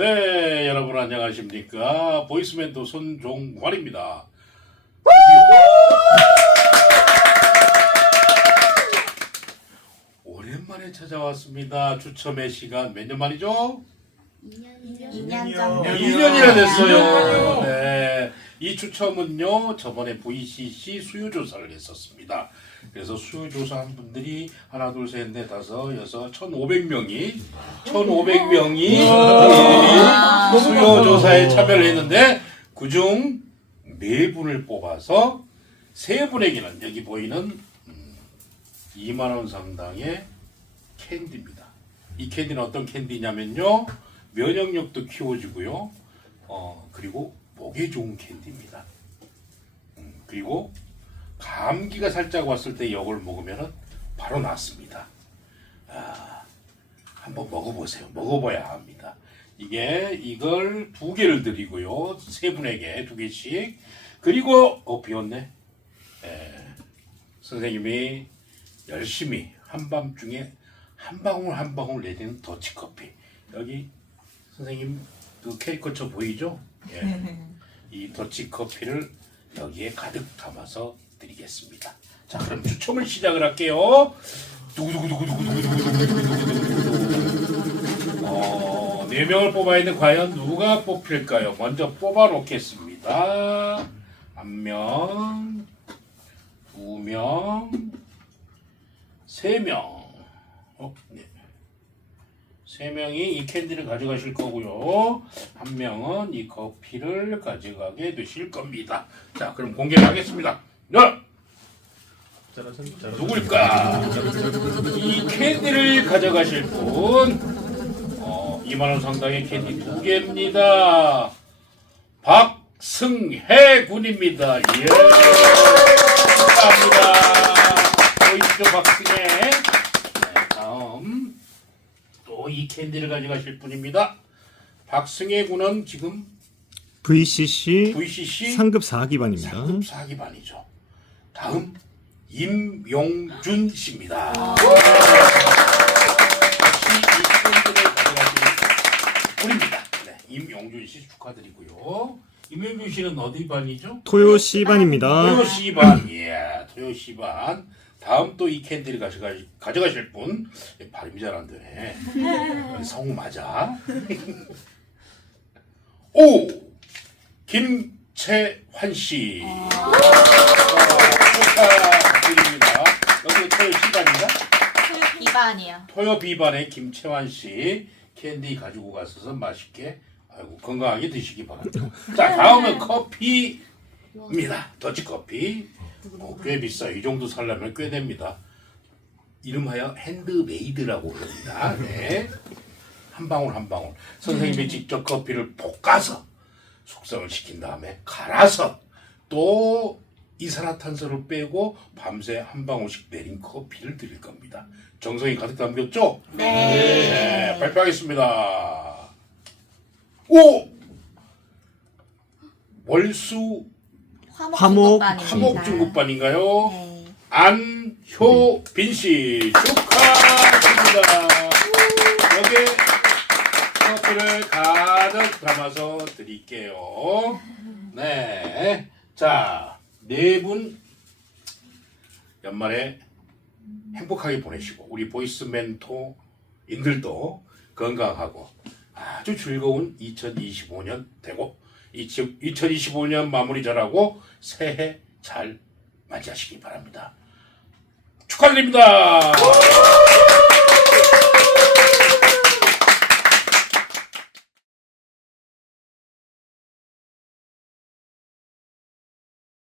네, 여러분 안녕하십니까? 보이스멘토 손종환입니다. 오랜만에 찾아왔습니다. 추첨의 시간 몇 년 만이죠? 2년 정도. 2년이나 됐어요. 네. 이 추첨은요, 저번에 VCC 수요 조사를 했었습니다. 그래서 수요 조사한 분들이 하나, 둘, 셋, 넷, 다섯, 여섯, 1,500명이, 1,500명이 수요 조사에 참여를 했는데, 그중 네 분을 뽑아서 세 분에게는 여기 보이는 음, 2만 원 상당의 캔디입니다. 이 캔디는 어떤 캔디냐면요. 면역력도 키워주고요. 어, 그리고 목에 좋은 캔디입니다. 음, 그리고 감기가 살짝 왔을 때 이걸 먹으면 바로 낫습니다. 아, 한번 먹어보세요. 먹어봐야 합니다. 이게 이걸 두 개를 드리고요. 세 분에게 두 개씩. 그리고 어 비었네. 에, 선생님이 열심히 한밤중에 한 방울 한 방울 내리는 더치커피 여기 선생님 그 캐리커처 보이죠? 예. 이 더치 커피를 여기에 가득 담아서 드리겠습니다. 자 그럼 추첨을 시작을 할게요. 두구두구두구두구두구두구두구두구두구 어, 네 명을 뽑아야 되는데 과연 누가 뽑힐까요? 먼저 뽑아 놓겠습니다. 한 명, 두 명, 세 명. 어, 네. 세 명이 이 캔디를 가져가실 거고요. 한 명은 이 커피를 가져가게 되실 겁니다. 자, 그럼 공개를 하겠습니다. 네. 누굴까? 이 캔디를 가져가실 분, 어, 2만 원 상당의 캔디 두 개입니다. 박승혜 군입니다. 예. 축하합니다. 보이시죠, 박승혜? 이 캔디를 가져가실 분입니다. 박승혜 군은 지금 VCC VCC 상급 4기반입니다. 상급 4기반이죠. 다음 임용준 씨입니다. 분입니다. 네, 임용준 씨 축하드리고요. 임용준 씨는 어디 반이죠? 토요 C반입니다. 토요 C반, 예, 토요 C반. 다음 또 이 캔디를 가져가, 가져가실 분, 예, 발음이 잘 안 되네. 성우 맞아. 오! 김채환 씨. 어, 축하드립니다. 여기 토요 C반인가? 2반이요. 토요 B반의 김채환 씨 캔디 가지고 가셔서 맛있게 아이고 건강하게 드시기 바랍니다. 자 다음은 커피입니다. 더치 커피. 어, 꽤 비싸요. 이 정도 살려면 꽤 됩니다. 이름하여 핸드메이드라고 그럽니다. 네. 한 방울 한 방울. 선생님이 직접 커피를 볶아서 숙성을 시킨 다음에 갈아서 또 이산화탄소를 빼고 밤새 한 방울씩 내린 커피를 드릴 겁니다. 정성이 가득 담겼죠? 네, 발표하겠습니다. 오! 월수 화목 화목 중국반인가요? 네. 안효빈 씨 축하드립니다. 여기에 커피를 가득 담아서 드릴게요. 네. 자, 네 분 연말에 행복하게 보내시고 우리 보이스 멘토인들도 건강하고 아주 즐거운 2025년 되고 2025년 마무리 잘하고 새해 잘 맞이하시기 바랍니다. 축하드립니다.